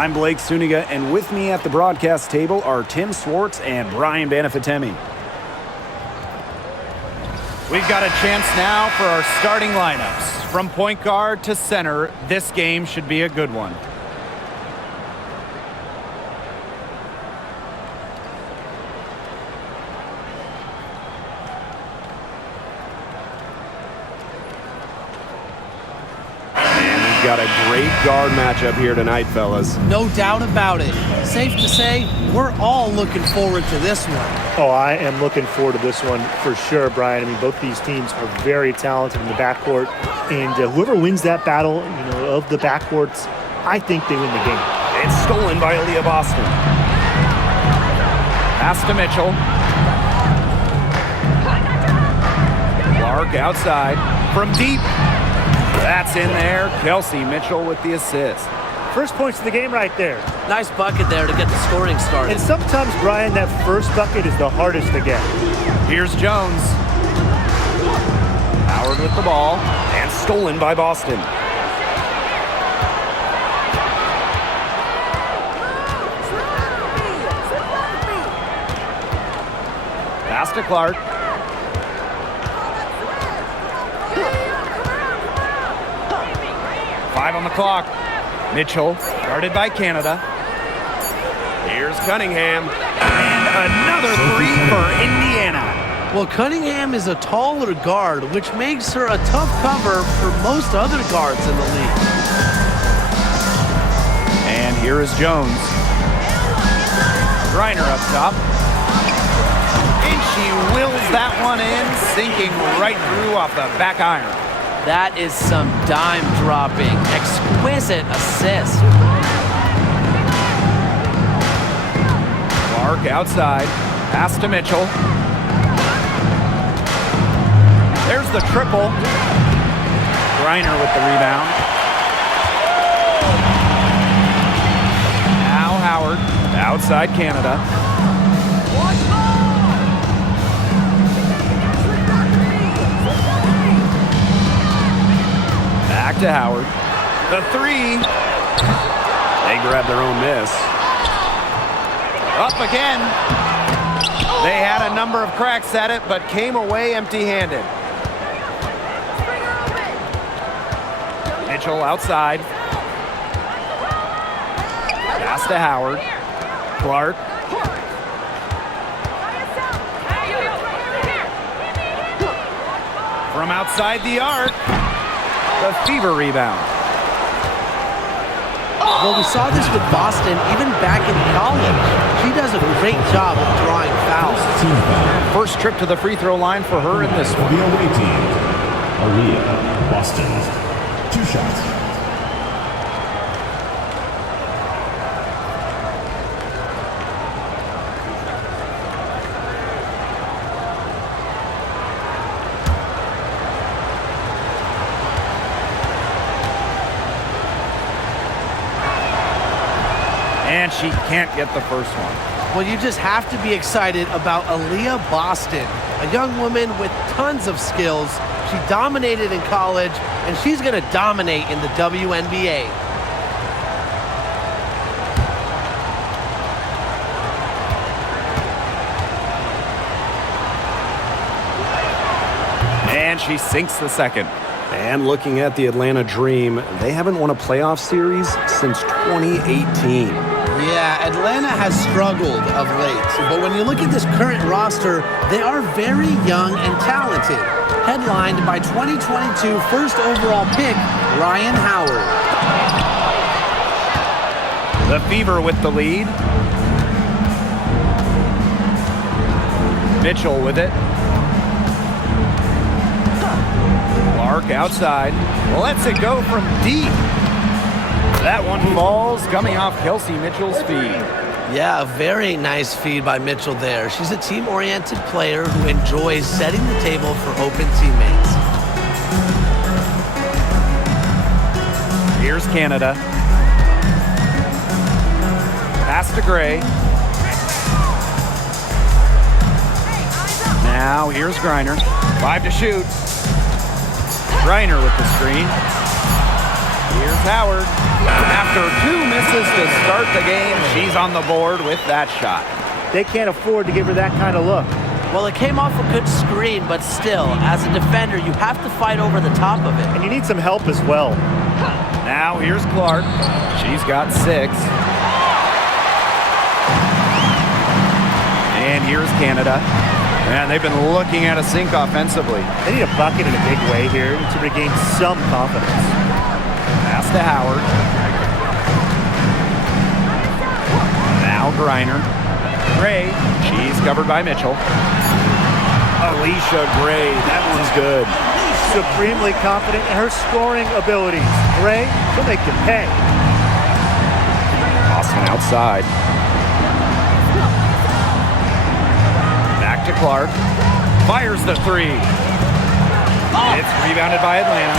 I'm Blake Suniga, and with me at the broadcast table are Tim Swartz and Brian Banafitemi. We've got a chance now for our starting lineups. From point guard to center, this game should be a good one. Got a great guard matchup here tonight, fellas. No doubt about it. Safe to say, we're all looking forward to this one. Oh, I am looking forward to this one for sure, Brian. I mean, both these teams are very talented in the backcourt, and whoever wins that battle, of the backcourts, I think they win the game. It's stolen by Aaliyah Boston. Pass to Mitchell. Clark outside from deep. That's in there. Kelsey Mitchell with the assist. First points of the game right there. Nice bucket there to get the scoring started. And sometimes, Brian, that first bucket is the hardest to get. Here's Jones. Howard with the ball. And stolen by Boston. Pass to Clark. Five on the clock. Mitchell, guarded by Canada. Here's Cunningham. And another three for Indiana. Well, Cunningham is a taller guard, which makes her a tough cover for most other guards in the league. And here is Jones. Griner up top. And she wills that one in, sinking right through off the back iron. That is some dime-dropping, exquisite assist. Clark outside. Pass to Mitchell. There's the triple. Griner with the rebound. Now Howard. Outside Canada. Back to Howard. The three. They grab their own miss. Up again. They had a number of cracks at it, but came away empty-handed. Mitchell outside. Pass to Howard. Clark. From outside the arc. The Fever rebound. Well, we saw this with Boston even back in college. She does a great job of drawing fouls. First trip to the free throw line for her in this one. The away team, Aaliyah Boston. 2 shots. And she can't get the first one. Well, you just have to be excited about Aaliyah Boston, a young woman with tons of skills. She dominated in college, and she's going to dominate in the WNBA. And she sinks the second. And looking at the Atlanta Dream, they haven't won a playoff series since 2018. Yeah, Atlanta has struggled of late, but when you look at this current roster, they are very young and talented. Headlined by 2022 first overall pick, Ryan Howard. The Fever with the lead. Mitchell with it. Clark outside. Lets it go from deep. That one falls, coming off Kelsey Mitchell's feed. Yeah, a very nice feed by Mitchell there. She's a team-oriented player who enjoys setting the table for open teammates. Here's Canada. Pass to Gray. Now here's Griner. 5 to shoot. Griner with the screen. Here's Howard. After 2 misses to start the game, she's on the board with that shot. They can't afford to give her that kind of look. Well, it came off a good screen, but still, as a defender, you have to fight over the top of it. And you need some help as well. Now here's Clark. She's got 6. And here's Canada. And they've been looking at a sink offensively. They need a bucket in a big way here to regain some confidence. Pass to Howard. Now Griner. Gray. She's covered by Mitchell. Alicia Gray, that one's good. Supremely confident in her scoring abilities. Gray, she'll make you pay. Boston outside. Back to Clark. Fires the 3. It's rebounded by Atlanta.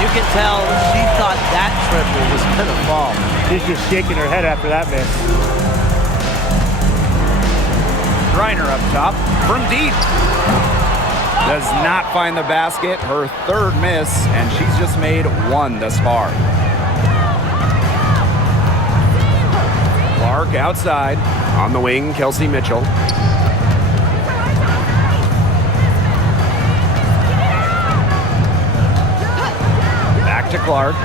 You can tell she thought that triple was going to fall. She's just shaking her head after that miss. Griner up top from deep. Does not find the basket. Her 3rd miss, and she's just made 1 thus far. Clark outside. On the wing, Kelsey Mitchell. Back to Clark.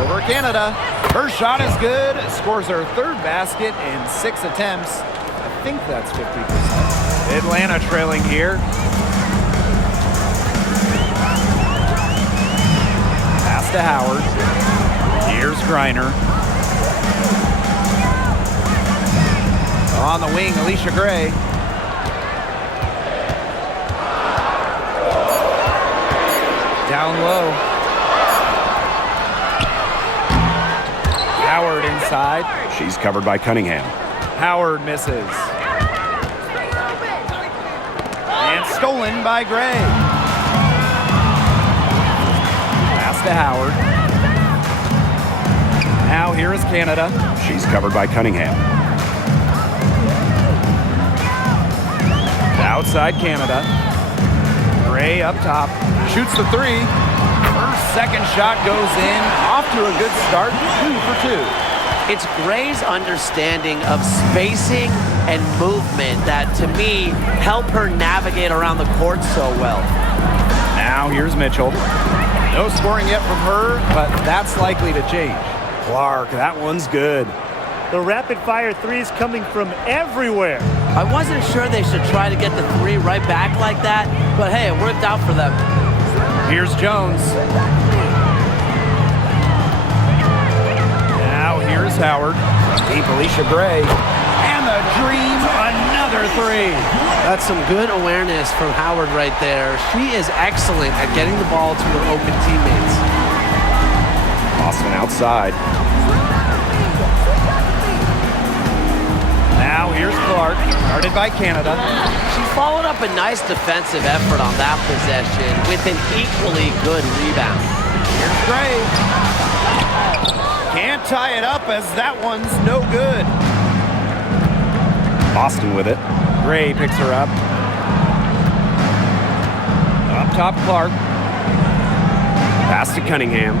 Over Canada. Her shot is good. Scores her 3rd basket in 6 attempts. I think that's 50%. Atlanta trailing here. Pass to Howard. Here's Griner. On the wing, Alicia Gray. Down low. Howard inside. She's covered by Cunningham. Howard misses. And stolen by Gray. Pass to Howard. Now here is Canada. She's covered by Cunningham. Outside Canada. Gray up top. Shoots the 3. Her 2nd shot goes in. Off to a good start. 2 for 2. It's Gray's understanding of spacing and movement that, to me, help her navigate around the court so well. Now here's Mitchell. No scoring yet from her, but that's likely to change. Clark, that one's good. The rapid-fire 3s coming from everywhere. I wasn't sure they should try to get the 3 right back like that, but hey, it worked out for them. Here's Jones. Now here's Howard. Deep Alicia Gray. And the dream, another 3. That's some good awareness from Howard right there. She is excellent at getting the ball to her open teammates. Boston outside. Now here's Clark, guarded by Canada. She followed up a nice defensive effort on that possession with an equally good rebound. Here's Gray. Can't tie it up as that one's no good. Boston with it. Gray picks her up. Up top, Clark. Pass to Cunningham.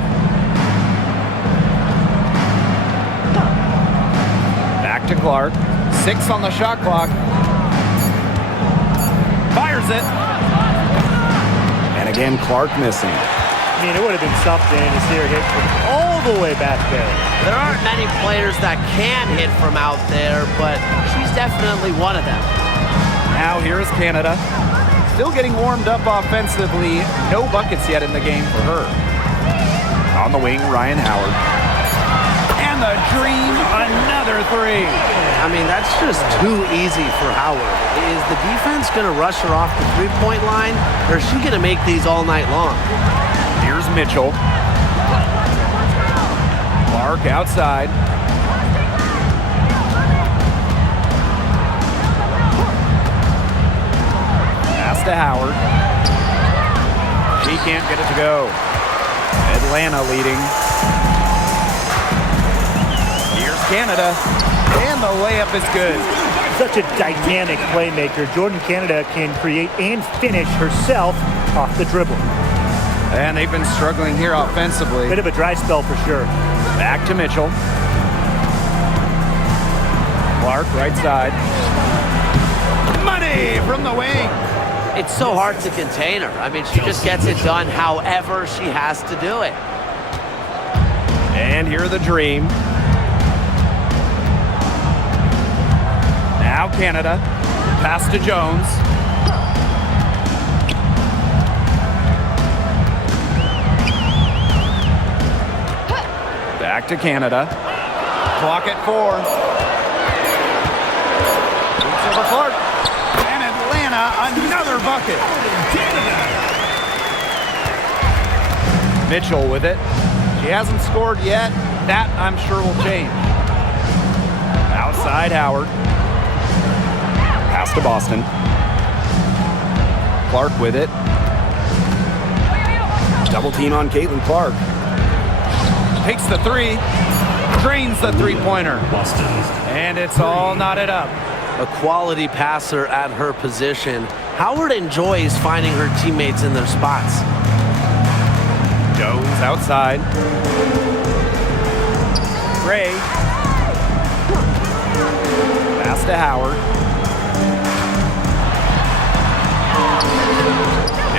Back to Clark. 6 on the shot clock. Fires it. And again, Clark missing. I mean, it would have been something to see her hit from all the way back there. There aren't many players that can hit from out there, but she's definitely one of them. Now here is Canada. Still getting warmed up offensively. No buckets yet in the game for her. On the wing, Ryan Howard. And the dream, another 3. I mean, that's just too easy for Howard. Is the defense going to rush her off the three-point line, or is she going to make these all night long? Here's Mitchell. Clark outside. Pass to Howard. She can't get it to go. Atlanta leading. Here's Canada. And the layup is good. Such a dynamic playmaker. Jordan Canada can create and finish herself off the dribble. And they've been struggling here offensively. Bit of a dry spell for sure. Back to Mitchell. Clark, right side. Money from the wing. It's so hard to contain her. I mean, she just gets it done however she has to do it. And here the Dream. Now Canada. Pass to Jones. Back to Canada. Clock at 4. Boots over Clark. And Atlanta, another bucket. Mitchell with it. She hasn't scored yet. That, I'm sure, will change. Outside Howard. Pass to Boston. Clark with it. Double team on Caitlin Clark. Takes the 3. Drains the three-pointer. Boston. And it's all knotted up. A quality passer at her position. Howard enjoys finding her teammates in their spots. Jones outside. Gray. Pass to Howard.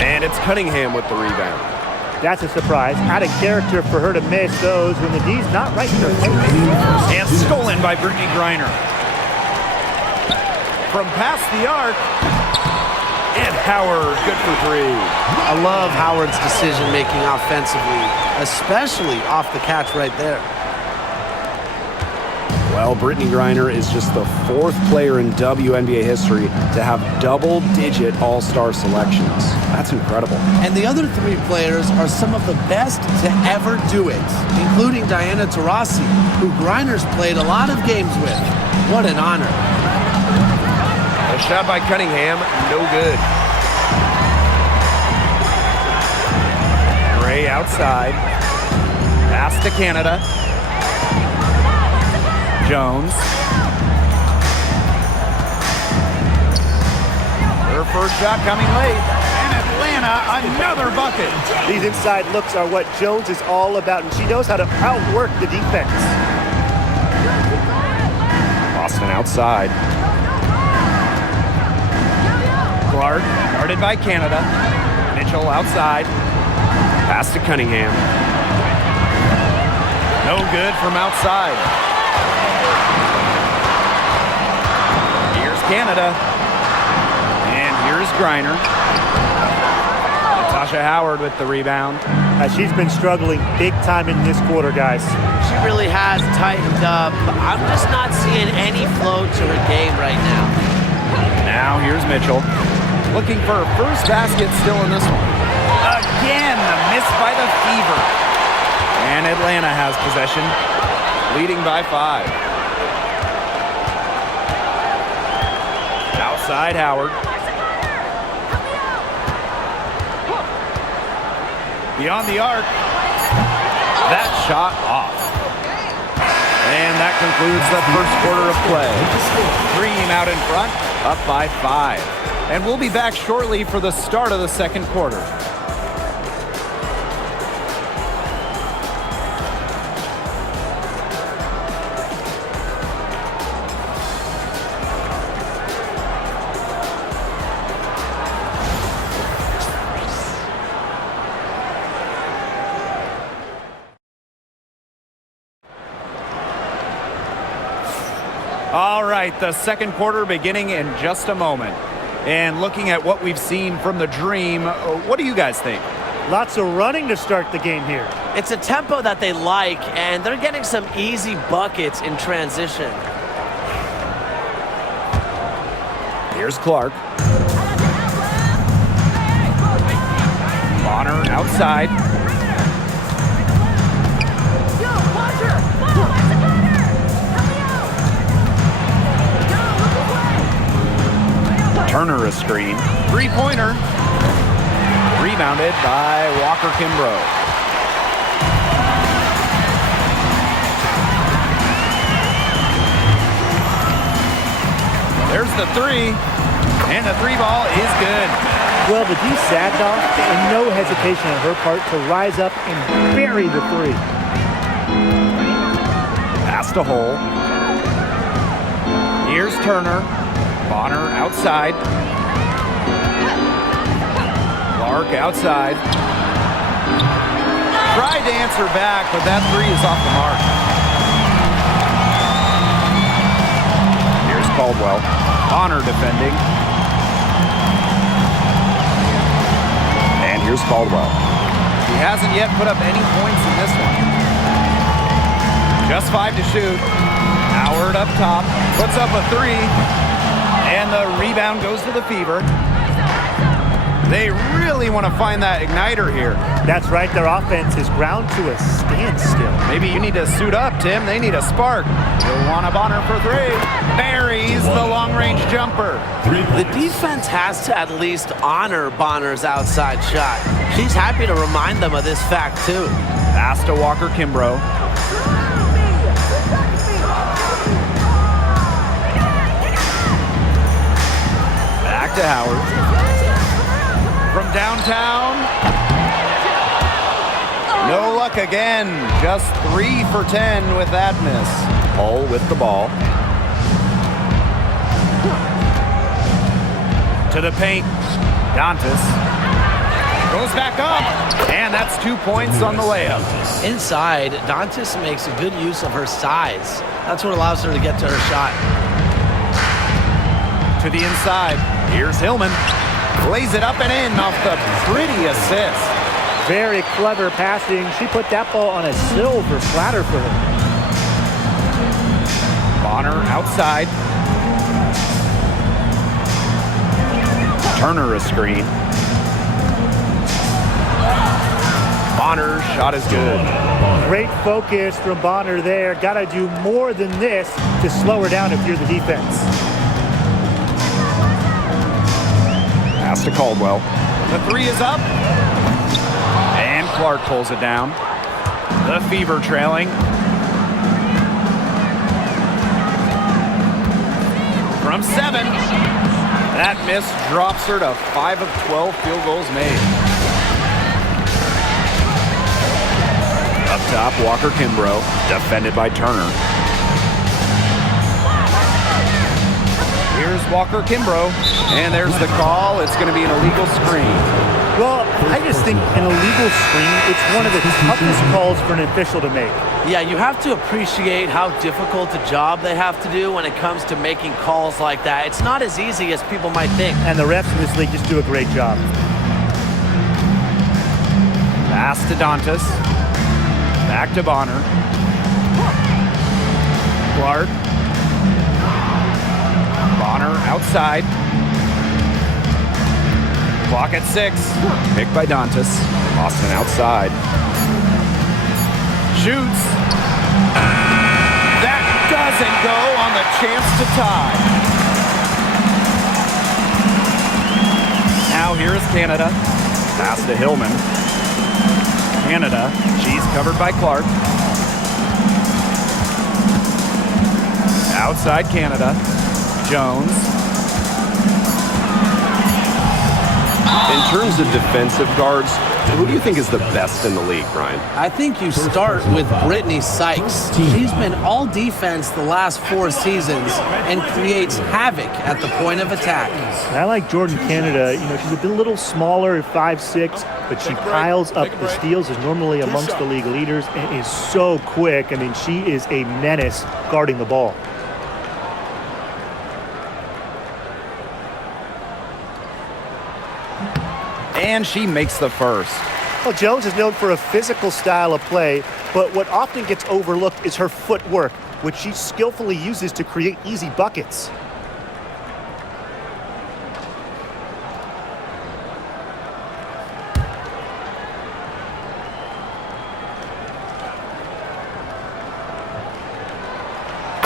And it's Cunningham with the rebound. That's a surprise. Out of character for her to miss those when the D's not right in their face. And stolen by Brittany Griner. From past the arc. And Howard, good for 3. I love Howard's decision-making offensively, especially off the catch right there. Well, Brittany Griner is just the 4th player in WNBA history to have double-digit all-star selections. That's incredible. And the other 3 players are some of the best to ever do it, including Diana Taurasi, who Griner's played a lot of games with. What an honor. A shot by Cunningham, no good. Gray outside. Pass to Canada. Jones. Her first shot coming late. And Atlanta, another bucket. These inside looks are what Jones is all about, and she knows how to outwork the defense. Boston outside. Clark, guarded by Canada. Mitchell outside. Pass to Cunningham. No good from outside. Here's Canada. And here's Griner. Natasha Howard with the rebound. She's been struggling big time in this quarter, guys. She really has tightened up. I'm just not seeing any flow to her game right now. Now here's Mitchell. Looking for her first basket still in this one. Again, the miss by the Fever. And Atlanta has possession, leading by 5. Outside Howard. Beyond the arc. That shot off. And that concludes the first quarter of play. Dream out in front, up by 5. And we'll be back shortly for the start of the second quarter. All right, the second quarter beginning in just a moment. And looking at what we've seen from the Dream, what do you guys think? Lots of running to start the game here. It's a tempo that they like, and they're getting some easy buckets in transition. Here's Clark. Bonner outside. Turner a screen. Three-pointer. Rebounded by Walker Kimbrough. There's the 3. And the 3 ball is good. Well, the D sat off, and no hesitation on her part to rise up and bury the three. Pass to Hole. Here's Turner. Bonner outside. Clark outside. Tried to answer back, but that three is off the mark. Here's Caldwell. Bonner defending. And here's Caldwell. He hasn't yet put up any points in this one. Just 5 to shoot. Howard up top. Puts up a three. And the rebound goes to the Fever. They really want to find that igniter here. That's right. Their offense is ground to a standstill. Maybe you need to suit up, Tim. They need a spark. You'll want a Bonner for three. Buries the long-range jumper. The defense has to at least honor Bonner's outside shot. She's happy to remind them of this fact, too. Pass to Walker Kimbrough. Back to Howard. From downtown. No luck again. Just 3 for 10 with that miss. Hull with the ball. To the paint. Dantas goes back up. And that's 2 points on the layup. Inside, Dantas makes a good use of her size. That's what allows her to get to her shot. To the inside. Here's Hillman. Lays it up and in off the pretty assist. Very clever passing. She put that ball on a silver platter for him. Bonner outside. Turner a screen. Bonner's shot is good. Great focus from Bonner there. Got to do more than this to slow her down if you're the defense. Pass to Caldwell. The three is up. And Clark pulls it down. The Fever trailing. From 7. That miss drops her to 5 of 12 field goals made. Up top, Walker Kimbrough. Defended by Turner. Here's Walker Kimbrough. And there's the call. It's going to be an illegal screen. Well, I just think an illegal screen, it's one of the toughest calls for an official to make. Yeah, you have to appreciate how difficult a job they have to do when it comes to making calls like that. It's not as easy as people might think. And the refs in this league just do a great job. Pass to Dantas. Back to Bonner. Clark. Bonner outside. Clock at 6. Picked by Dantas. Boston outside. Shoots. That doesn't go on the chance to tie. Now here is Canada. Pass to Hillman. Canada. She's covered by Clark. Outside Canada. Jones. In terms of defensive guards, who do you think is the best in the league, Ryan? I think you start with Brittany Sykes. She's been all defense the last 4 seasons and creates havoc at the point of attack. And I like Jordan Canada. You know, she's a little smaller at 5'6", but she piles up the steals, is normally amongst the league leaders, and is so quick. I mean, she is a menace guarding the ball. And she makes the first. Well, Jones is known for a physical style of play, but what often gets overlooked is her footwork, which she skillfully uses to create easy buckets.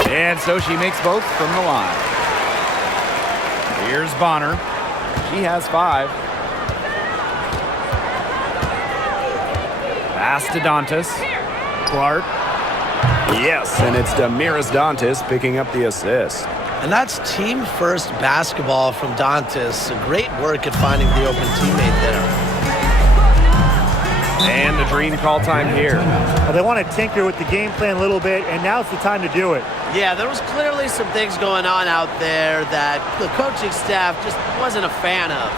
And so she makes both from the line. Here's Bonner. She has 5. Pass to Dantas. Clark. Yes, and it's Damiris Dantas picking up the assist. And that's team-first basketball from Dantas. Great work at finding the open teammate there. And the dream call time here. Well, they want to tinker with the game plan a little bit, and now's the time to do it. Yeah, there was clearly some things going on out there that the coaching staff just wasn't a fan of.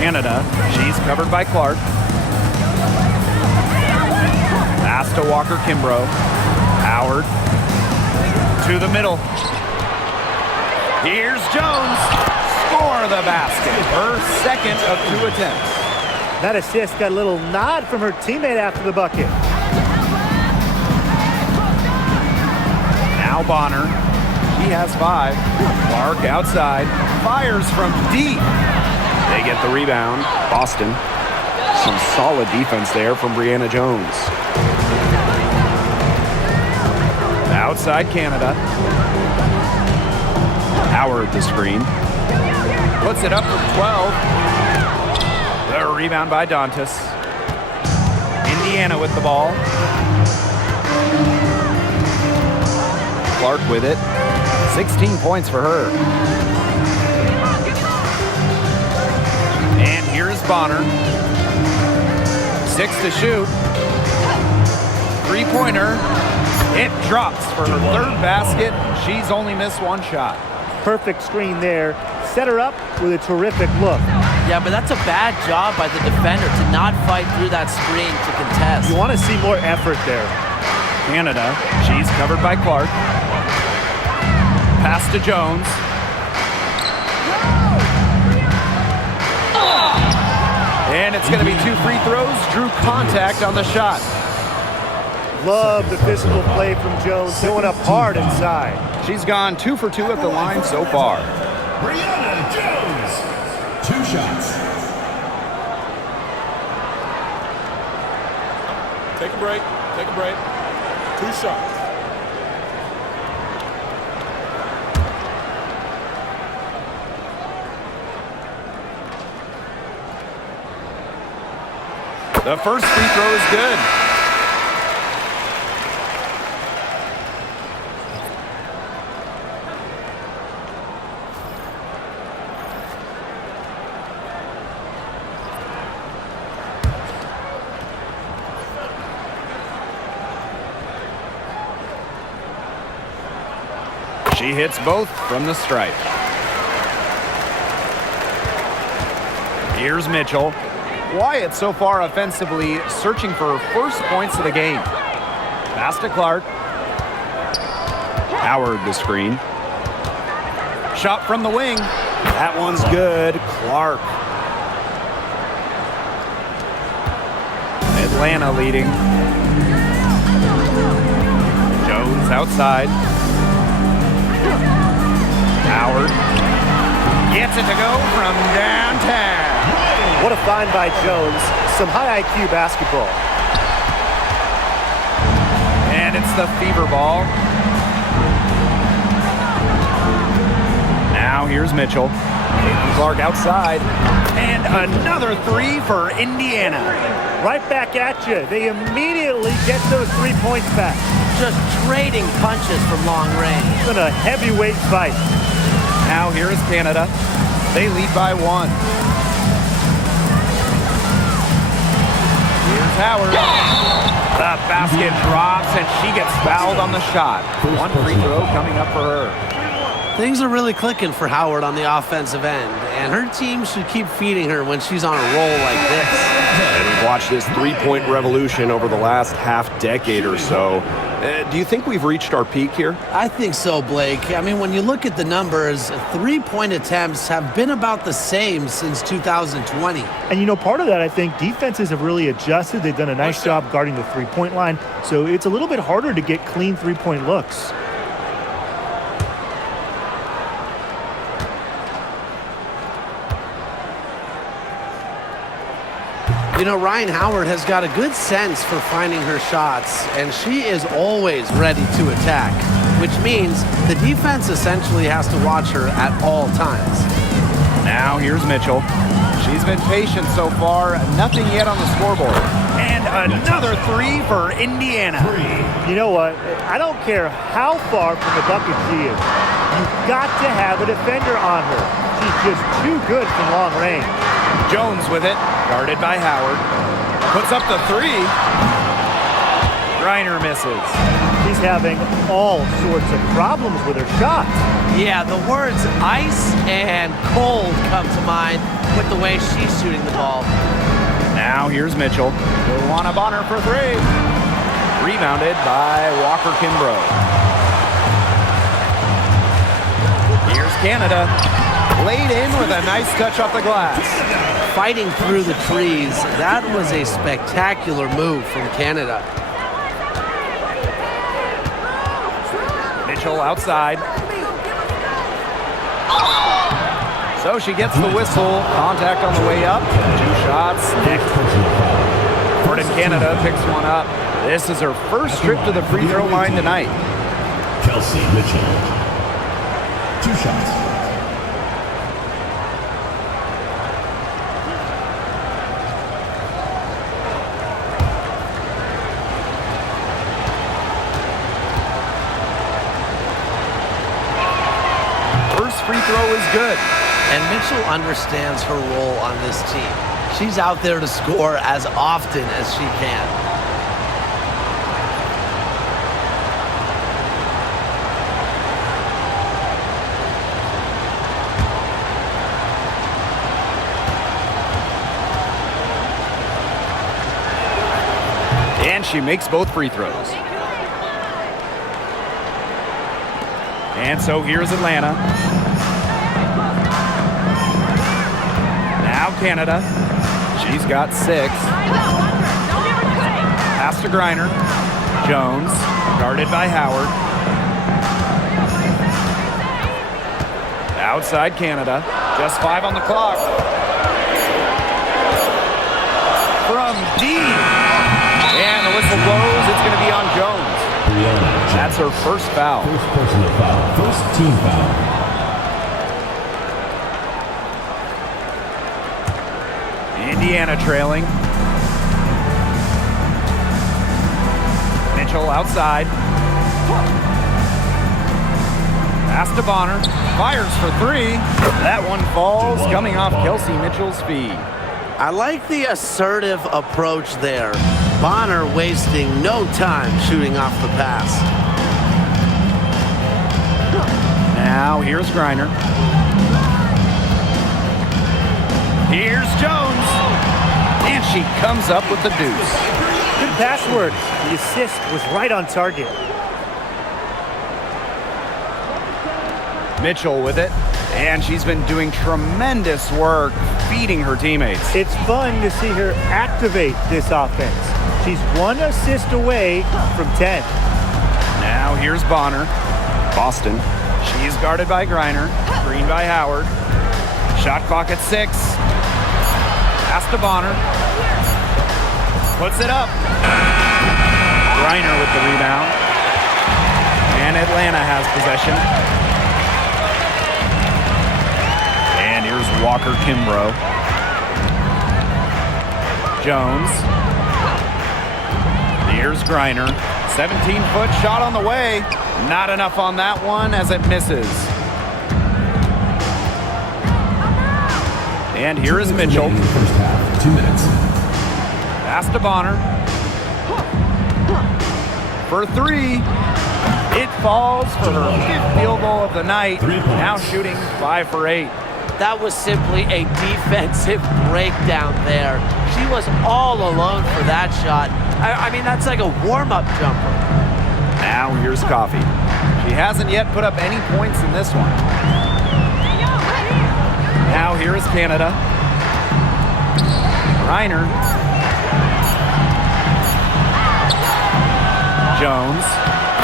Canada, she's covered by Clark. Pass to Walker Kimbrough. Howard to the middle. Here's Jones. Score the basket. Her second of 2 attempts. That assist got a little nod from her teammate after the bucket. Now Bonner. She has 5. Clark outside. Fires from deep. They get the rebound. Boston. Some solid defense there from Brianna Jones. Outside Canada. Howard the screen. Puts it up from 12. The rebound by Dantas. Indiana with the ball. Clark with it. 16 points for her. And here's Bonner. 6 to shoot. 3-pointer. It drops for her 3rd basket. She's only missed 1 shot. Perfect screen there. Set her up with a terrific look. Yeah, but that's a bad job by the defender to not fight through that screen to contest. You want to see more effort there. Canada, she's covered by Clark. Pass to Jones. And it's going to be 2 free throws. Drew contact on the shot. Love the physical play from Jones, going up hard inside. She's gone 2 for 2 at the line so far. Brianna Jones. 2 shots. Take a break. Take a break. 2 shots. The first free throw is good. She hits both from the stripe. Here's Mitchell. Wyatt so far offensively searching for her first points of the game. Pass to Clark. Howard the screen. Shot from the wing. That one's good. Clark. Atlanta leading. Jones outside. Howard gets it to go from downtown. What a find by Jones. Some high IQ basketball. And it's the fever ball. Now here's Mitchell. Clark outside. And another 3 for Indiana. Right back at you. They immediately get those 3 points back. Just trading punches from long range. It's been a heavyweight fight. Now here is Canada. They lead by 1. Here's Howard. The basket drops and she gets fouled on the shot. 1 free throw coming up for her. Things are really clicking for Howard on the offensive end, and her team should keep feeding her when she's on a roll like this. And we've watched this 3-point revolution over the last half decade or so. Do you think we've reached our peak here? I think so, Blake. I mean, when you look at the numbers, 3-point attempts have been about the same since 2020. And, part of that, I think, defenses have really adjusted. They've done a nice job guarding the three-point line, so it's a little bit harder to get clean three-point looks. Ryan Howard has got a good sense for finding her shots, and she is always ready to attack, which means the defense essentially has to watch her at all times. Now here's Mitchell. She's been patient so far. Nothing yet on the scoreboard. And another three for Indiana. You know what? I don't care how far from the bucket she is. You've got to have a defender on her. She's just too good from long range. Jones with it, guarded by Howard. Puts up the three. Griner misses. She's having all sorts of problems with her shots. Yeah, the words ice and cold come to mind with the way she's shooting the ball. Now here's Mitchell. Luana Bonner for three. Rebounded by Walker Kimbrough. Here's Canada. Laid in with a nice touch off the glass. Fighting through the trees, that was a spectacular move from Canada. Mitchell outside. So she gets the whistle. Contact on the way up. 2 shots. Jordan Canada picks one up. This is her first trip to the free throw line tonight. Kelsey Mitchell. 2 shots. Free throw is good. And Mitchell understands her role on this team. She's out there to score as often as she can. And she makes both free throws. And so here's Atlanta. Now Canada. She's got 6. Pass to Griner. Jones, guarded by Howard. Outside Canada. Just 5 on the clock. From deep. And the whistle blows. It's going to be on Jones. That's her first foul. First personal foul. First team foul. Indiana trailing. Mitchell outside. Pass to Bonner. Fires for 3. That one falls, coming off Kelsey Mitchell's feed. I like the assertive approach there. Bonner wasting no time shooting off the pass. Now here's Griner. Here's Jones. And she comes up with the deuce. Good password. The assist was right on target. Mitchell with it. And she's been doing tremendous work feeding her teammates. It's fun to see her activate this offense. She's 1 assist away from 10. Now here's Bonner. Boston. She's guarded by Griner. Green by Howard. Shot clock at 6. Pass to Bonner. Puts it up. Griner with the rebound. And Atlanta has possession. And here's Walker Kimbrough. Jones. Here's Griner. 17-foot shot on the way. Not enough on that one as it misses. And here is Mitchell. First half, 2 minutes. Pass to Bonner. For 3. It falls for her 5th field goal of the night. Now shooting 5 for 8. That was simply a defensive breakdown there. She was all alone for that shot. I mean, that's like a warm-up jumper. Now here's Coffee. She hasn't yet put up any points in this one. Now here is Canada. Reiner. Jones.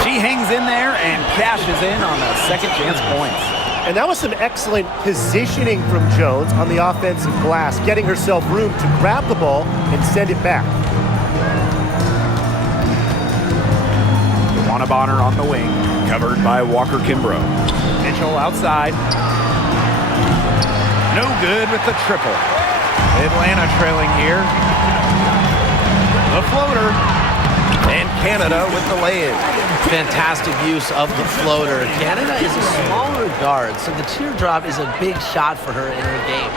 She hangs in there and cashes in on the second chance points. And that was some excellent positioning from Jones on the offensive glass, getting herself room to grab the ball and send it back. Juana Bonner on the wing, covered by Walker Kimbrough. Mitchell outside. No good with the triple. Atlanta trailing here. The floater. And Canada with the lay-in. Fantastic use of the floater. Canada is a smaller guard, so the teardrop is a big shot for her in her game.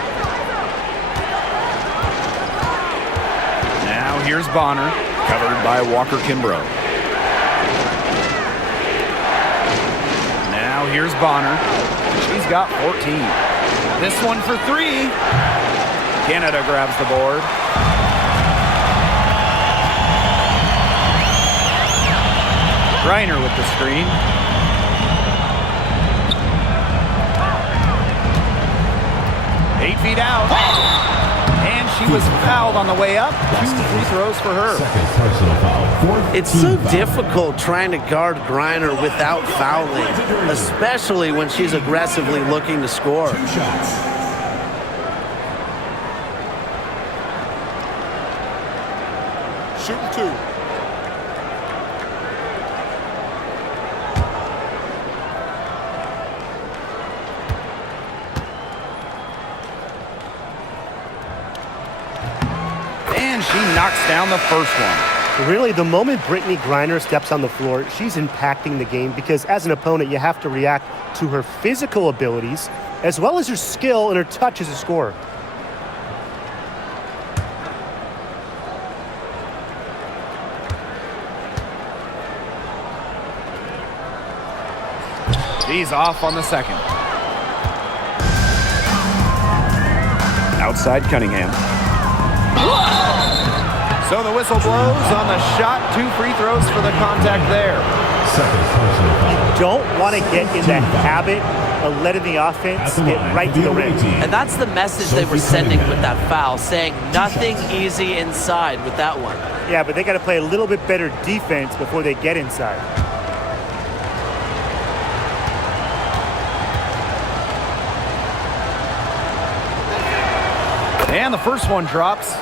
Now here's Bonner, covered by Walker Kimbrough. Now here's Bonner. She's got 14. This one for three. Canada grabs the board. Reiner with the screen. Eight feet out. And she was fouled on the way up. 2 free throws for her. Second personal foul. It's so difficult trying to guard Griner without fouling, especially when she's aggressively looking to score. 2 shots. Shooting 2. And she knocks down the first one. Really, the moment Brittany Griner steps on the floor, she's impacting the game because as an opponent, you have to react to her physical abilities as well as her skill and her touch as a scorer. She's off on the second. Outside Cunningham. So the whistle blows on the shot. 2 free throws for the contact there. Second personal foul. Don't want to get in the habit of letting the offense get right to the rim. And that's the message they were sending with that foul, saying nothing easy inside with that one. Yeah, but they got to play a little bit better defense before they get inside. And the first one drops.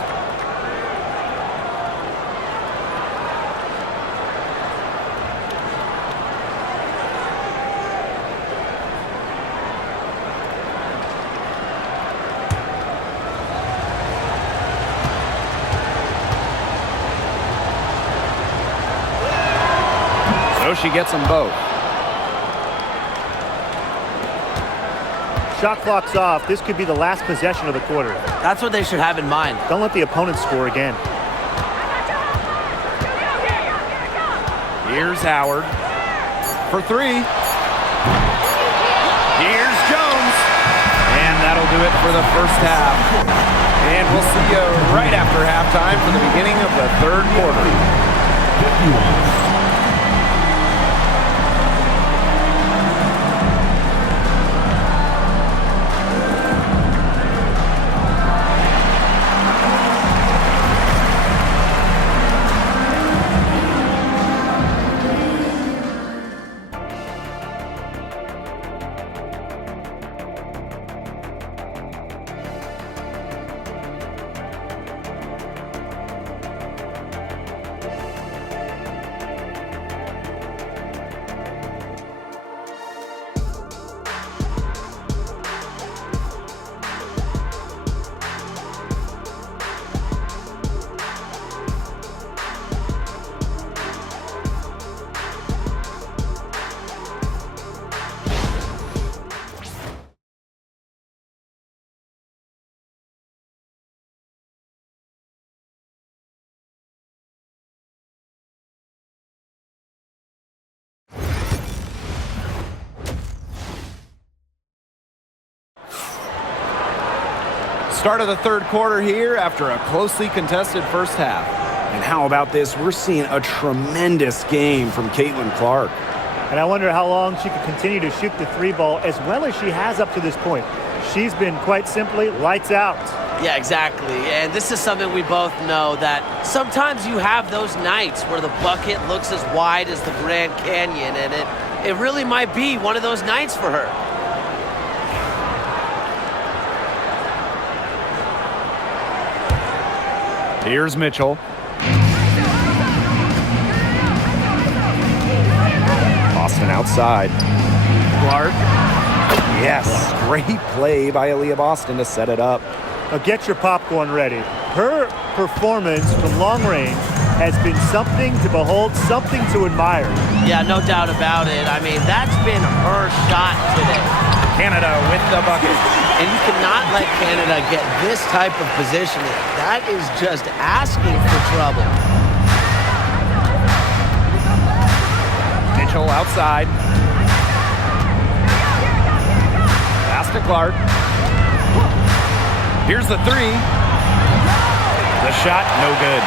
So she gets them both. Shot clock's off. This could be the last possession of the quarter. That's what they should have in mind. Don't let the opponent score again. Here's Howard for 3. Here's Jones. And that'll do it for the first half. And we'll see you right after halftime for the beginning of the third quarter. 51. Start of the third quarter here after a closely contested first half. And how about this? We're seeing a tremendous game from Clark. And I wonder how long she can continue to shoot the three ball as well as she has up to this point. She's been quite simply lights out. Yeah, exactly. And this is something we both know, that sometimes you have those nights where the bucket looks as wide as the Grand Canyon, and it really might be one of those nights for her. Here's Mitchell. Boston outside. Clark. Yes, great play by Aaliyah Boston to set it up. Now get your popcorn ready. Her performance from long range has been something to behold, something to admire. Yeah, no doubt about it. I mean, that's been her shot today. Canada with the bucket. And you cannot let Canada get this type of positioning. That is just asking for trouble. Mitchell outside. Pass to Clark. Here's the three. The shot, no good.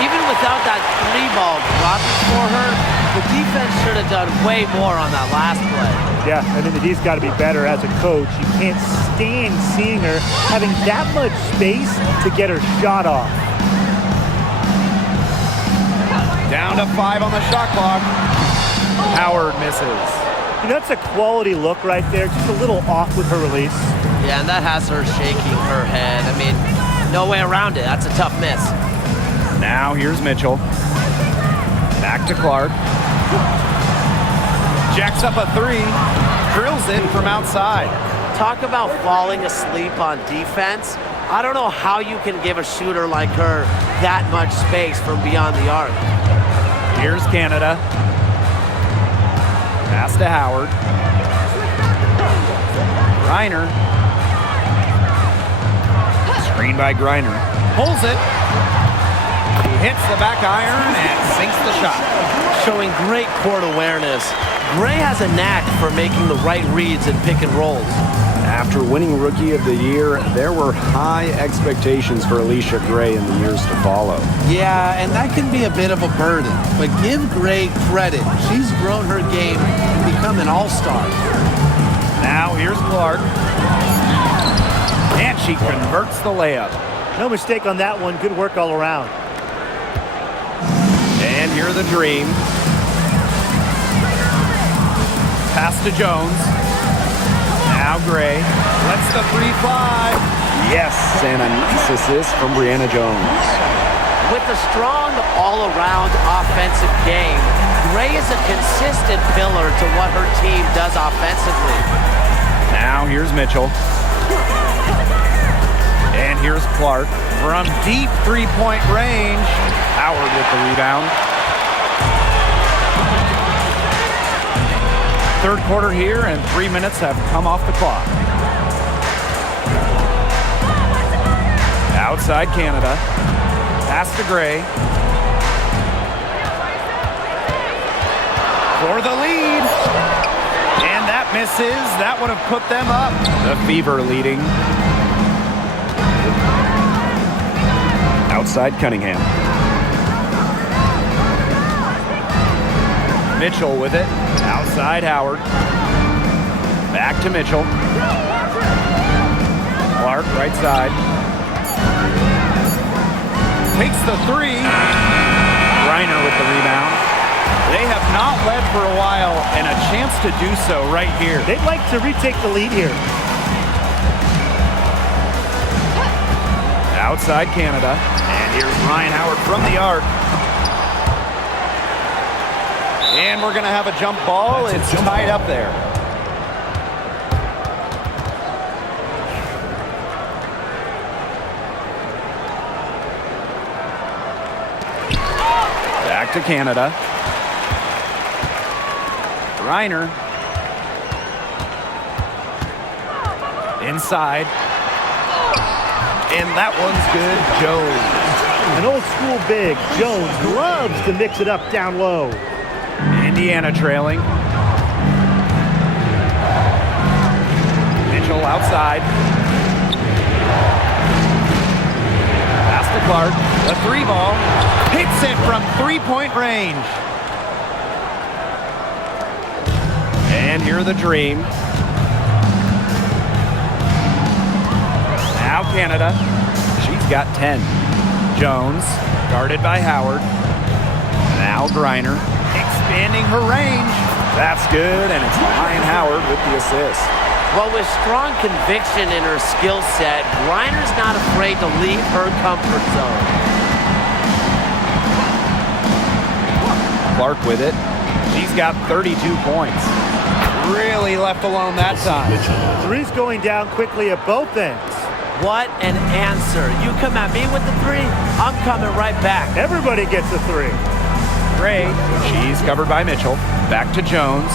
Even without that three ball dropping for her, the defense should have done way more on that last play. Yeah, I mean, the D's got to be better as a coach. You can't stand seeing her having that much space to get her shot off. Down to 5 on the shot clock. Howard misses. You know, that's a quality look right there. Just a little off with her release. Yeah, and that has her shaking her head. I mean, no way around it. That's a tough miss. Now here's Mitchell. Back to Clark. Jacks up a three. Drills it from outside. Talk about falling asleep on defense. I don't know how you can give a shooter like her that much space from beyond the arc. Here's Canada. Pass to Howard. Griner. Screen by Griner. Pulls it. He hits the back iron and sinks the shot. Showing great court awareness. Gray has a knack for making the right reads and pick and rolls. After winning Rookie of the Year, there were high expectations for Alicia Gray in the years to follow. Yeah, and that can be a bit of a burden. But give Gray credit. She's grown her game and become an all-star. Now here's Clark. And she converts the layup. No mistake on that one. Good work all around. And here the Dream. Pass to Jones. Now Gray lets the three fly. Yes, and a nice assist from Brianna Jones. With a strong all-around offensive game, Gray is a consistent pillar to what her team does offensively. Now here's Mitchell. And here's Clark from deep three-point range. Howard with the rebound. Third quarter here, and 3 minutes have come off the clock. Outside Canada. Pass to Gray. For the lead. And that misses. That would have put them up. The Fever leading. Outside Cunningham. Mitchell with it. Outside Howard. Back to Mitchell. Clark right side. Takes the three. Griner with the rebound. They have not led for a while, and a chance to do so right here. They'd like to retake the lead here. Outside Canada. And here's Ryan Howard from the arc. And we're going to have a jump ball. It's tied up there. Back to Canada. Reiner. Inside. And that one's good. Jones. An old school big. Jones loves to mix it up down low. Indiana trailing. Mitchell outside. Pass to Clark. The three ball hits it from three-point range. And here the Dream. Now Canada. She's got 10. Jones, guarded by Howard. Now Griner, expanding her range. That's good, and it's Ryan Howard with the assist. Well, with strong conviction in her skill set, Griner's not afraid to leave her comfort zone. Clark with it. She's got 32 points. Really left alone that time. Three's going down quickly at both ends. What an answer. You come at me with the three, I'm coming right back. Everybody gets a three. Gray, she's covered by Mitchell. Back to Jones.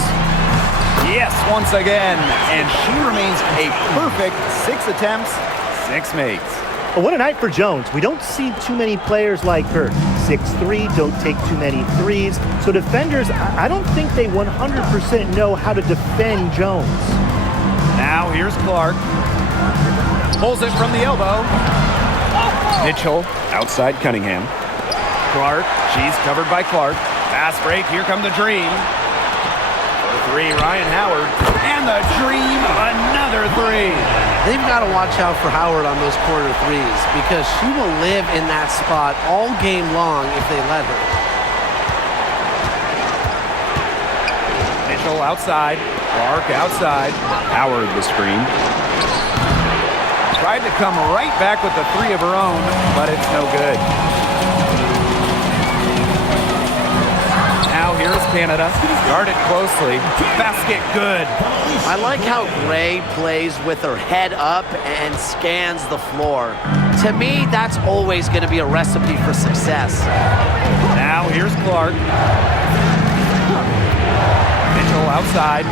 Yes, once again. And she remains a perfect 6 attempts, 6 makes. Well, what a night for Jones. We don't see too many players like her. 6'3", don't take too many threes. So defenders, I don't think they 100% know how to defend Jones. Now here's Clark. Pulls it from the elbow. Mitchell outside Cunningham. Clark, she's covered by Clark. Fast break, here come the Dream. For three, Ryan Howard. And the Dream, another three. They've got to watch out for Howard on those corner threes because she will live in that spot all game long if they let her. Mitchell outside. Clark outside. Howard the screen. Tried to come right back with the three of her own, but it's no good. Now here's Canada. Guarded closely. Basket good. I like how Gray plays with her head up and scans the floor. To me, that's always going to be a recipe for success. Now here's Clark. Mitchell outside.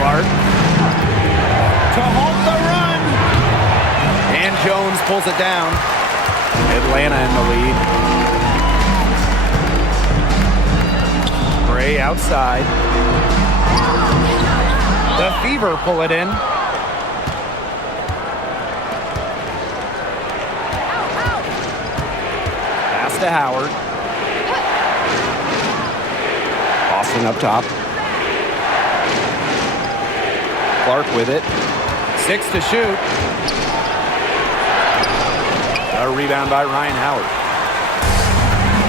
Clark. To hold the run. And Jones pulls it down. Atlanta in the lead. Gray outside. The Fever pull it in. Pass to Howard. Austin up top. Clark with it. 6 to shoot. A rebound by Ryan Howard.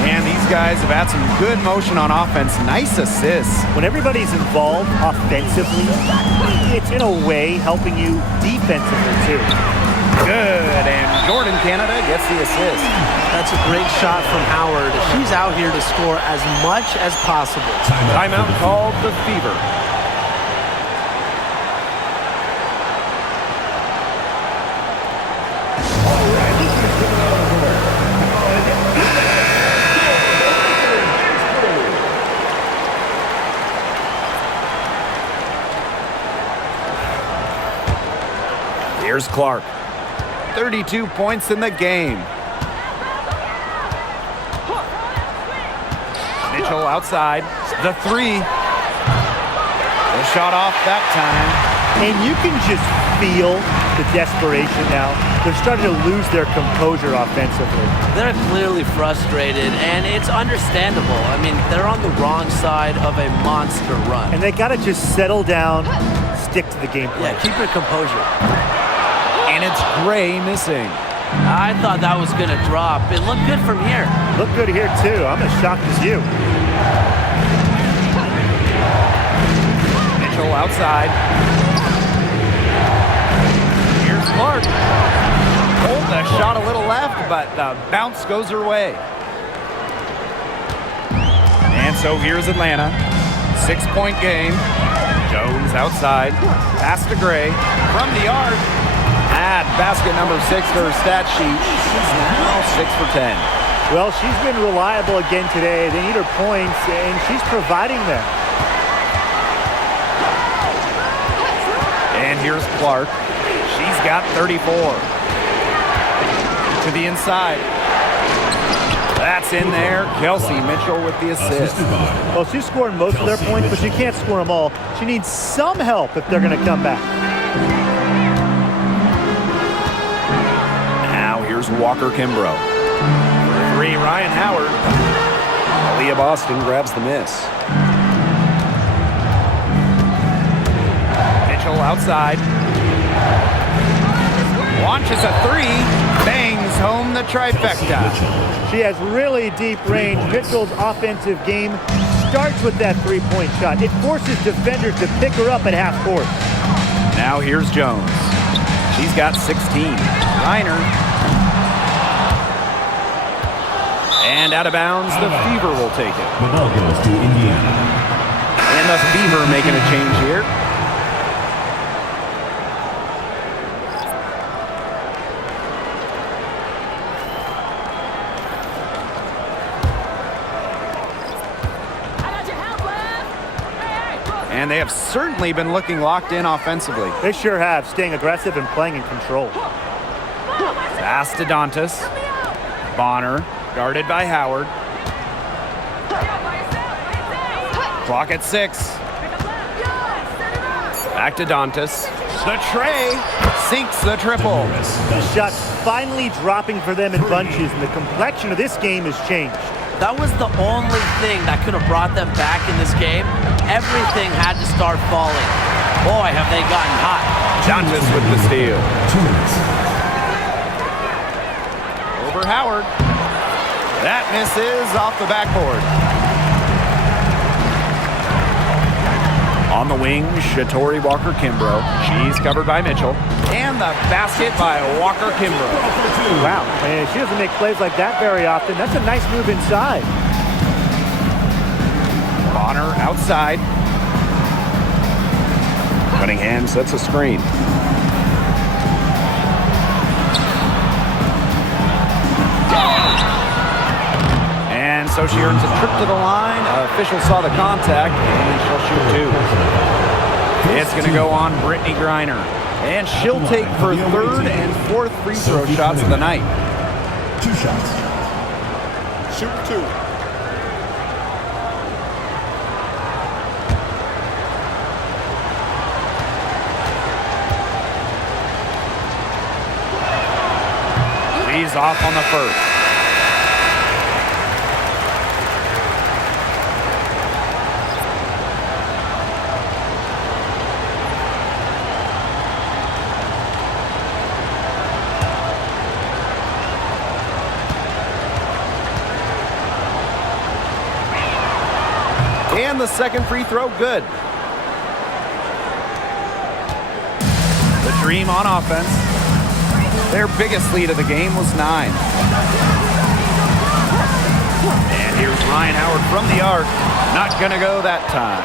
And these guys have had some good motion on offense. Nice assists. When everybody's involved offensively, it's in a way helping you defensively too. Good, and Jordan Canada gets the assist. That's a great shot from Howard. She's out here to score as much as possible. Timeout called the Fever. Here's Clark. 32 points in the game. Mitchell outside. The three. The shot off that time. And you can just feel the desperation now. They're starting to lose their composure offensively. They're clearly frustrated, and it's understandable. I mean, they're on the wrong side of a monster run. And they got to just settle down, stick to the game plan. Yeah, keep your composure. And it's Gray missing. I thought that was going to drop. It looked good from here. Look good here, too. I'm as shocked as you. Mitchell outside. Here's Clark. Hold the shot a little left, but the bounce goes her way. And so here's Atlanta. 6-point game. Jones outside. Pass to Gray. From the arc. Add basket number 6 to her stat sheet. She's now 6 for 10. Well, she's been reliable again today. They need her points, and she's providing them. And here's Clark. She's got 34. To the inside. That's in there. Kelsey Mitchell with the assist. Well, she's scoring most of their points, but she can't score them all. She needs some help if they're going to come back. Here's Walker Kimbrough. 3, Ryan Howard. Aaliyah Boston grabs the miss. Mitchell outside. Launches a 3. Bangs home the trifecta. She has really deep range. Mitchell's offensive game starts with that three-point shot. It forces defenders to pick her up at half court. Now here's Jones. She's got 16. Reiner. And out of bounds, the Fever will take it. The ball goes to Indiana. And the Fever making a change here. And they have certainly been looking locked in offensively. They sure have, staying aggressive and playing in control. Pass to Dantas. Bonner, guarded by Howard. Clock at 6. Back to Dantas. The tray sinks the triple. The shot's finally dropping for them in bunches, and the complexion of this game has changed. That was the only thing that could have brought them back in this game. Everything had to start falling. Boy, have they gotten hot. Dantas with the steal. Over Howard. That misses off the backboard. On the wing, Shatori Walker Kimbrough. She's covered by Mitchell. And the basket by Walker Kimbrough. Wow, man, she doesn't make plays like that very often. That's a nice move inside. Bonner outside. Cunningham sets a screen. And so she earns a trip to the line. Official saw the contact, and she'll shoot 2. It's going to go on Brittany Griner. And she'll take her 3rd and 4th free throw shots of the night. 2 shots. Shoot 2. She's off on the 1st. And the 2nd free throw, good. The Dream on offense. Their biggest lead of the game was 9. And here's Ryan Howard from the arc. Not gonna go that time.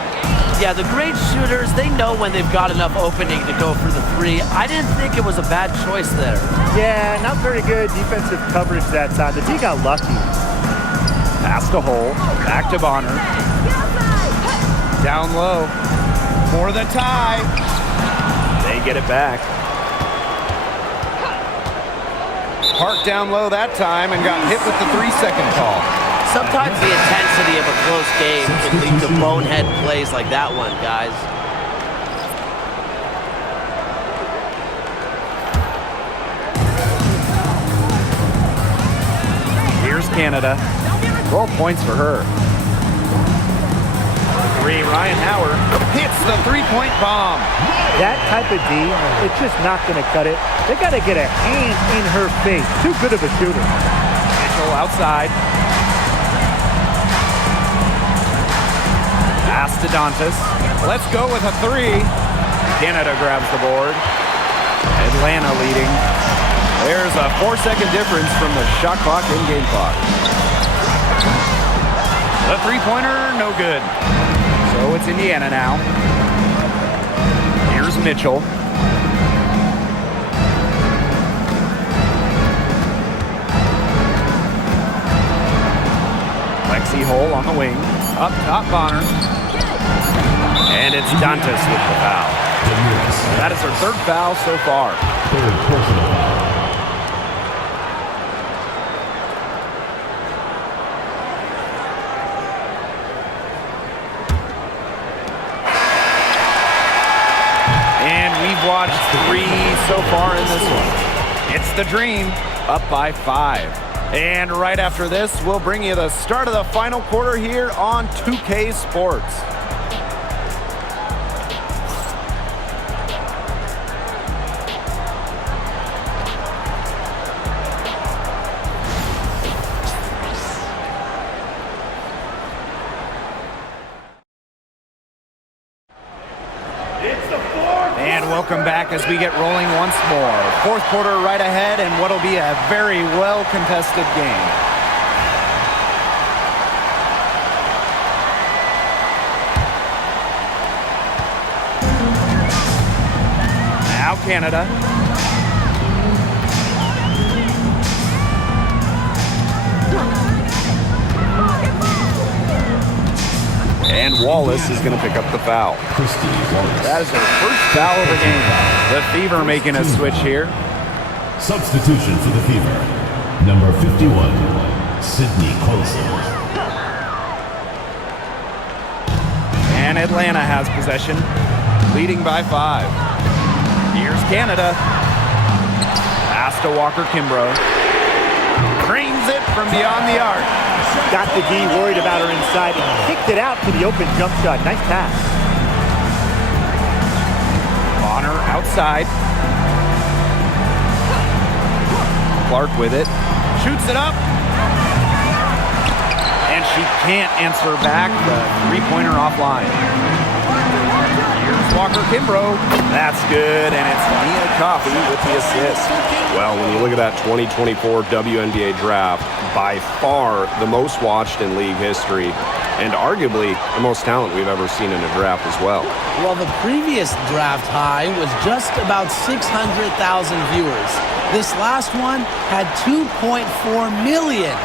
Yeah, the great shooters, they know when they've got enough opening to go for the 3. I didn't think it was a bad choice there. Yeah, not very good defensive coverage that side. The D got lucky. Pass to Hole. Back to Bonner. Down low. For the tie. They get it back. Park down low that time and got hit with the 3-second call. Sometimes the intensity of a close game can lead to bonehead plays like that one, guys. Here's Canada. 12 points for her. 3, Ryan Howard hits the 3-point bomb. That type of D, it's just not going to cut it. They got to get a hand in her face. Too good of a shooter. Mitchell outside. Pass to Dantas. Let's go with a 3. Canada grabs the board. Atlanta leading. There's a 4-second difference from the shot clock and game clock. The 3-pointer, no good. So it's Indiana now. Here's Mitchell. Lexi Hole on the wing. Up top, Bonner. And it's Dantas with the foul. That is her 3rd foul so far. 3rd personal foul. And we've watched 3 so far in this one. It's the Dream. up by 5. And right after this, we'll bring you the start of the final quarter here on 2K Sports. And welcome back as we get rolling once more. Fourth quarter right ahead and what'll be a very well-contested game. Now Canada. And Wallace is going to pick up the foul. That is her first foul of the game. The Fever making a switch here. Substitution for the Fever. Number 51, Sydney Colson. And Atlanta has possession, leading by 5. Here's Canada. Pass to Walker-Kimbrough. Drains it from beyond the arc. Got the D worried about her inside and kicked it out to the open jump shot. Nice pass. Bonner outside. Clark with it. Shoots it up. And she can't answer back. The three-pointer offline. Here's Walker-Kimbrough. That's good, and it's Nia Coffey with the assist. Well, when you look at that 2024 WNBA draft, by far the most watched in league history, and arguably the most talent we've ever seen in a draft as well. Well, the previous draft high was just about 600,000 viewers. This last one had 2.4 million,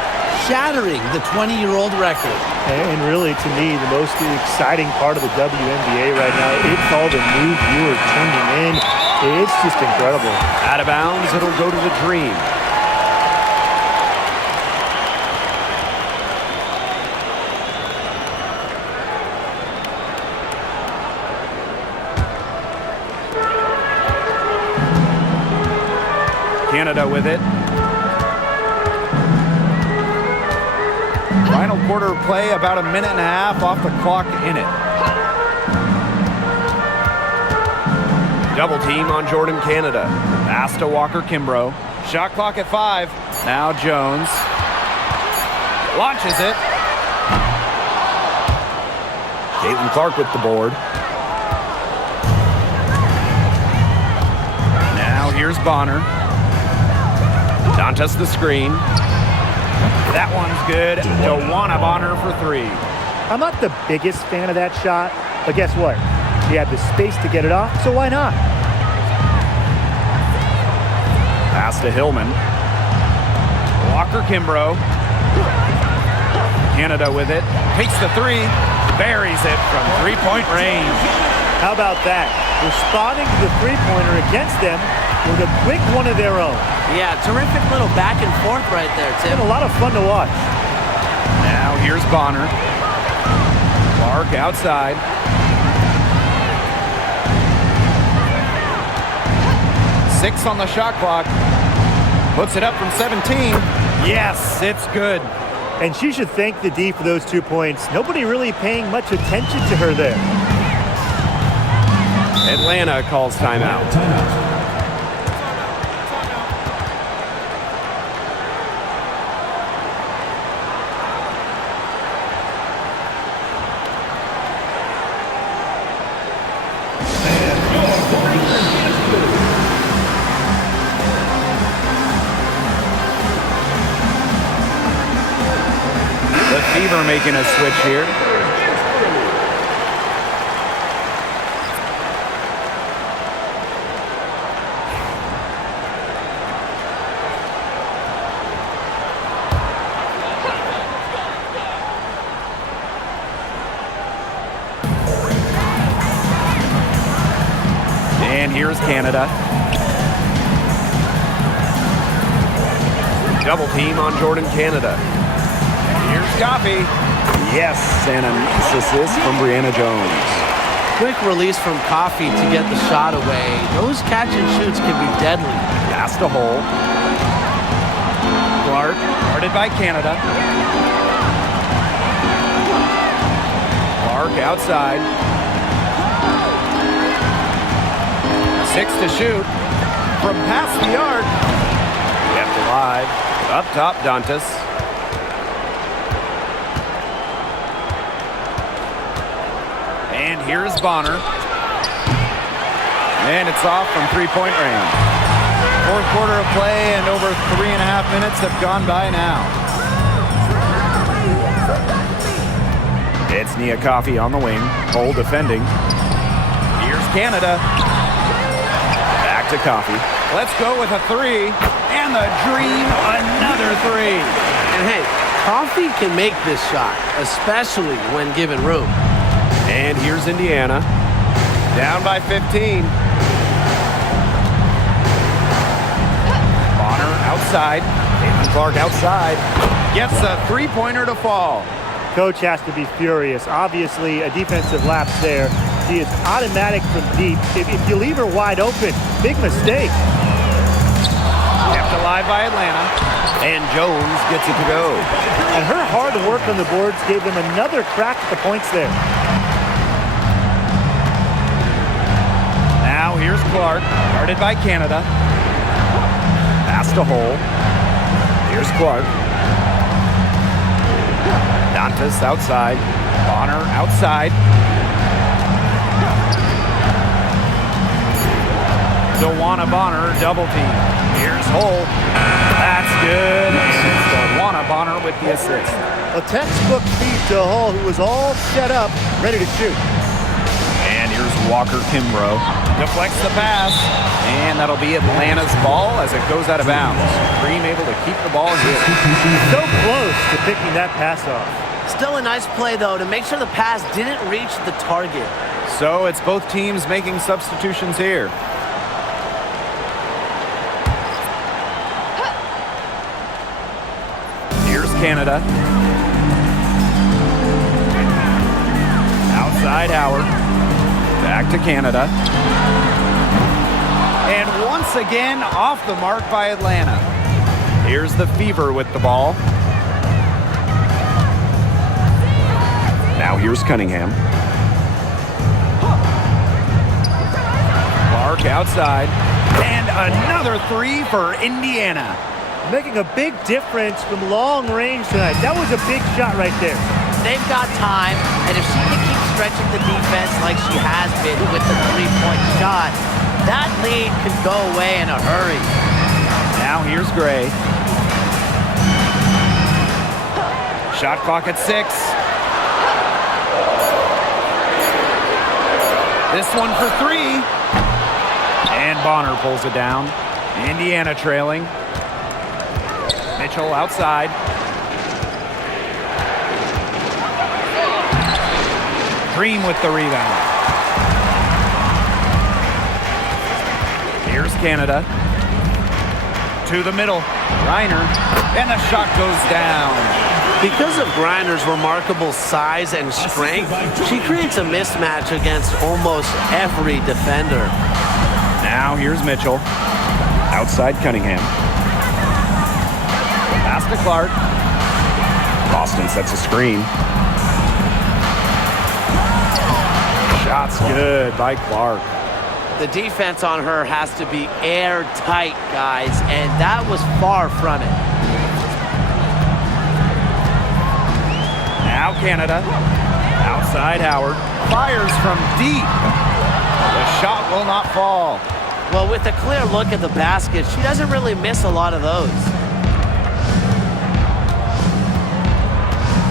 shattering the 20-year-old record. And really, to me, the most exciting part of the WNBA right now, it's all the new viewers tuning in. It's just incredible. Out of bounds, it'll go to the Dream. Canada with it. Final quarter play, about a minute and a half off the clock in it. Double team on Jordan Canada. Pass to Walker-Kimbrough. Shot clock at 5. Now Jones. Launches it. Caitlin-Clark with the board. Now here's Bonner. Dantas the screen. That one's good. Joanna Bonner for 3. I'm not the biggest fan of that shot, but guess what? He had the space to get it off, so why not? Pass to Hillman. Walker-Kimbrough. Canada with it. Takes the 3. Buries it from three-point range. How about that? Responding to the three-pointer against them with a quick one of their own. Yeah, terrific little back and forth right there, Tim. It's been a lot of fun to watch. Now here's Bonner. Clark outside. Six on the shot clock. Puts it up from 17. Yes, it's good. And she should thank the D for those 2 points. Nobody really paying much attention to her there. Atlanta calls timeout. Fever making a switch here. And here's Canada. Double team on Jordan Canada. Here's Coffey. Yes, and a nice assist from Brianna Jones. Quick release from Coffey to get the shot away. Those catch and shoots can be deadly. Pass to Hull. Clark, guarded by Canada. Clark outside. 6 to shoot. From past the arc. Kept alive. Up top, Dantas. And here's Bonner. And it's off from three-point range. Fourth quarter of play and over 3.5 minutes have gone by now. It's Nia Coffey on the wing. Cole defending. Here's Canada. Back to Coffey. Let's go with a three. And the dream, another three. And hey, Coffey can make this shot, especially when given room. And here's Indiana. Down by 15. Bonner outside. Caitlin Clark outside. Gets a three-pointer to fall. Coach has to be furious. Obviously, a defensive lapse there. She is automatic from deep. If you leave her wide open, big mistake. Kept alive by Atlanta. And Jones gets it to go. And her hard work on the boards gave them another crack at the points there. Now here's Clark, guarded by Canada. Pass to Hole. Here's Clark. Dantas outside. Bonner outside. DeWanna Bonner double team. Here's Hole. That's good. It's DeWanna Bonner with the assist. A textbook feed to Hall, who was all set up, ready to shoot. And here's Walker Kimbrough. Deflects the pass. And that'll be Atlanta's ball as it goes out of bounds. Green able to keep the ball here. So close to picking that pass off. Still a nice play, though, to make sure the pass didn't reach the target. So it's both teams making substitutions here. Here's Canada. Outside Howard. Back to Canada. And once again, off the mark by Atlanta. Here's the Fever with the ball. Now here's Cunningham. Clark outside. And another three for Indiana. Making a big difference from long range tonight. That was a big shot right there. They've got time, and if she can keep stretching the defense like she has been with the three-point shot, that lead could go away in a hurry. Now here's Gray. Shot clock at 6. This one for 3. And Bonner pulls it down. Indiana trailing. Mitchell outside. Green with the rebound. Here's Canada. To the middle. Reiner. And the shot goes down. Because of Griner's remarkable size and strength, she creates a mismatch against almost every defender. Now here's Mitchell. Outside Cunningham. Pass to Clark. Boston sets a screen. Shot's good by Clark. The defense on her has to be airtight, guys, and that was far from it. Now Canada. Outside Howard. Fires from deep. The shot will not fall. Well, with a clear look at the basket, she doesn't really miss a lot of those.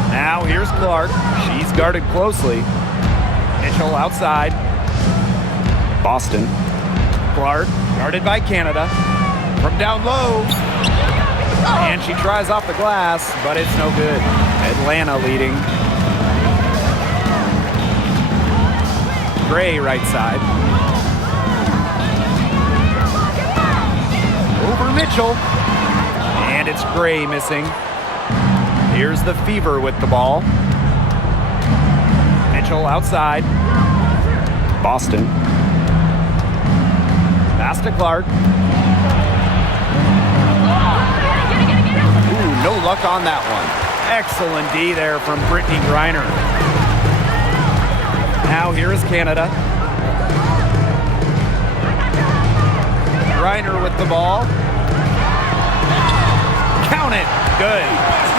Now here's Clark. She's guarded closely. Mitchell outside. Boston. Clark guarded by Canada. From down low. And she tries off the glass, but it's no good. Atlanta leading. Gray right side. Over Mitchell. And it's Gray missing. Here's the Fever with the ball. Mitchell outside. Boston. Pass to Clark. luck on that one. Excellent D there from Brittany Griner. Now here is Canada. Griner with the ball. Count it. Good.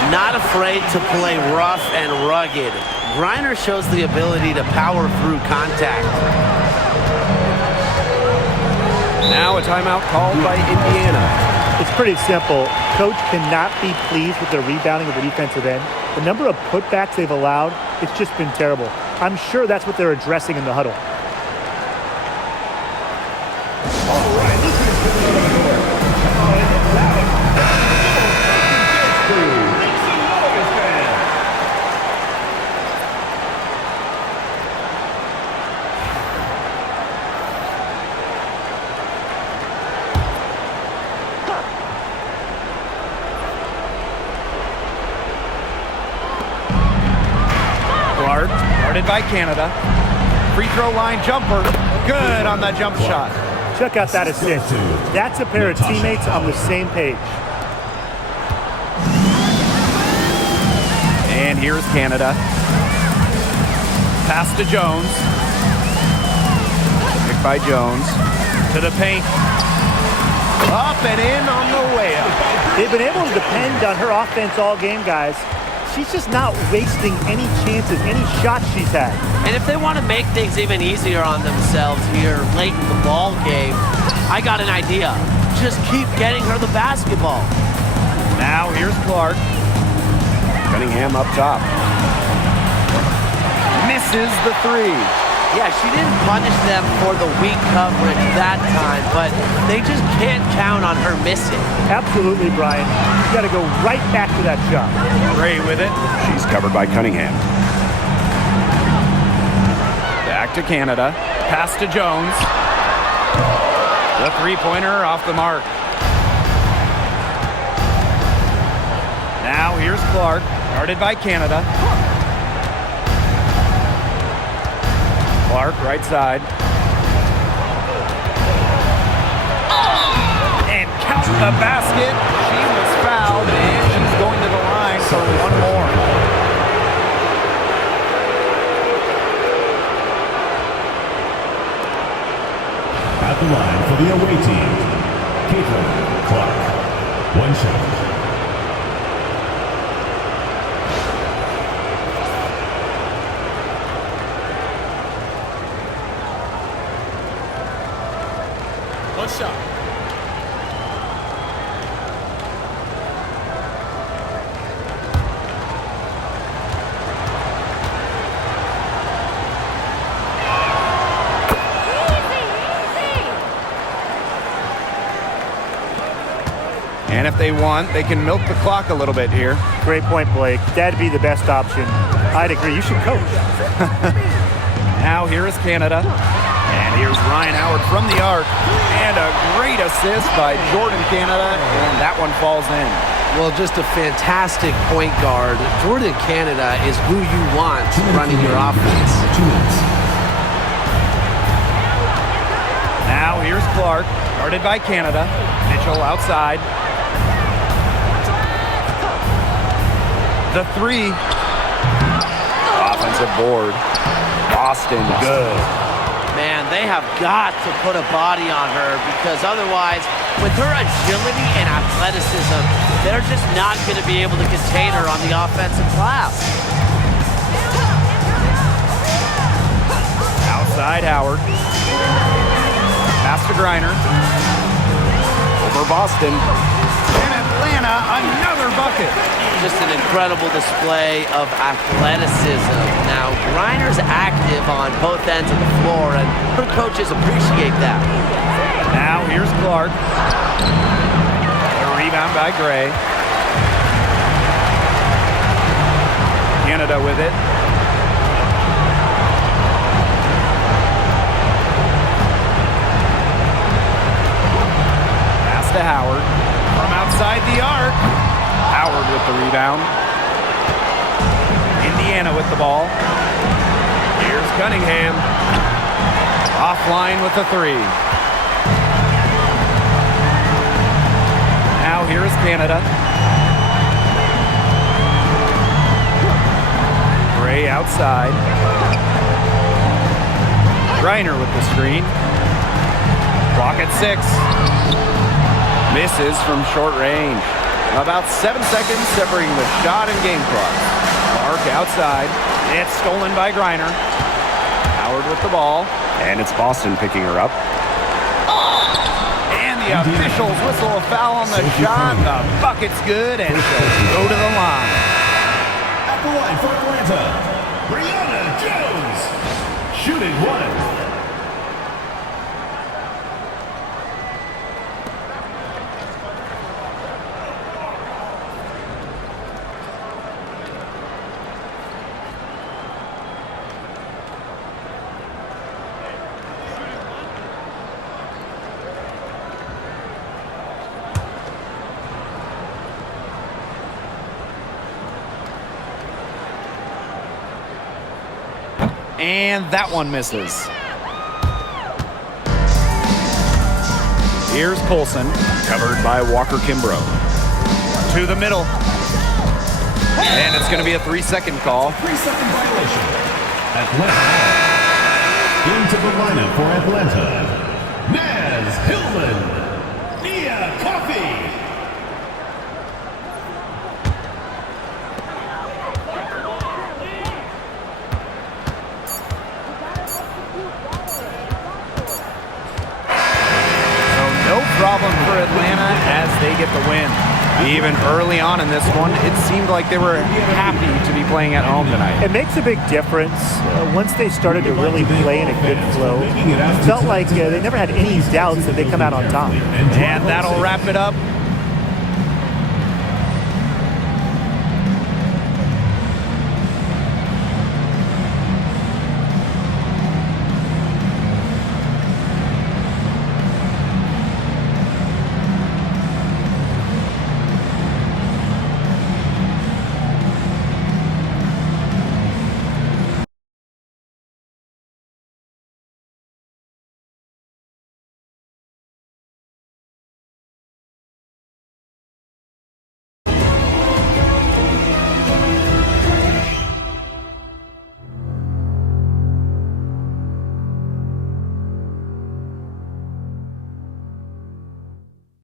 Not afraid to play rough and rugged. Griner shows the ability to power through contact. Now a timeout called by Indiana. It's pretty simple. Coach cannot be pleased with the rebounding of the defensive end. The number of putbacks they've allowed, it's just been terrible. I'm sure that's what they're addressing in the huddle. Clark, guarded by Canada. Free throw line jumper. Good on the jump shot. Check out that assist. That's a pair of teammates on the same page. And here's Canada. Pass to Jones. Picked by Jones. To the paint. Up and in on the way up. They've been able to depend on her offense all game, guys. She's just not wasting any chances, any shots she's had. And if they want to make things even easier on themselves here late in the ball game, I got an idea. Just keep getting her the basketball. Now here's Clark. Cunningham up top. Misses the three. Yeah, she didn't punish them for the weak coverage that time, but they just can't count on her missing. Absolutely, Brian. You got to go right back to that shot. Gray with it. She's covered by Cunningham. Back to Canada. Pass to Jones. The three-pointer off the mark. Now here's Clark, guarded by Canada. Clark, right side. And count the basket. She was fouled, and she's going to the line for one more. At the line for the away team, Caitlin Clark. One shot. One shot. And if they want, they can milk the clock a little bit here. Great point, Blake. That'd be the best option. I'd agree. You should coach. Now here is Canada. And here's Ryan Howard from the arc. And a great assist by Jordan Canada. And that one falls in. Well, just a fantastic point guard. Jordan Canada is who you want running your offense. Now here's Clark, guarded by Canada. Mitchell outside. The three. Offensive board. Boston, good. Man, they have got to put a body on her because otherwise, with her agility and athleticism, they're just not going to be able to contain her on the offensive glass. Outside Howard. Pass to Griner. Over Boston. And Atlanta, another bucket. Just an incredible display of athleticism. Now, Griner's active on both ends of the floor, and her coaches appreciate that. Now here's Clark. A rebound by Gray. Canada with it. Pass to Howard. From outside the arc. Howard with the rebound. Indiana with the ball. Here's Cunningham. Offline with the three. Now here's Canada. outside. Griner with the screen. Clock at 6. Misses from short range. About 7 seconds separating the shot and game clock. Clark outside. It's stolen by Griner. Howard with the ball. And it's Boston picking her up. And the officials whistle a foul on the shot. The bucket's good, and she'll go to the line. At the line for Atlanta, Brianna Jones, shooting 1. And that one misses. Here's Colson, covered by Walker Kimbrough. To the middle. And it's going to be a 3-second call. 3-second violation. Atlanta. Into the lineup for Atlanta, Naz Hillman, Nia Coffey. Problem for Atlanta as they get the win. Even early on in this one, it seemed like they were happy to be playing at home tonight. It makes a big difference. Once they started to really play in a good flow, it felt like they never had any doubts that they come out on top. And that'll wrap it up.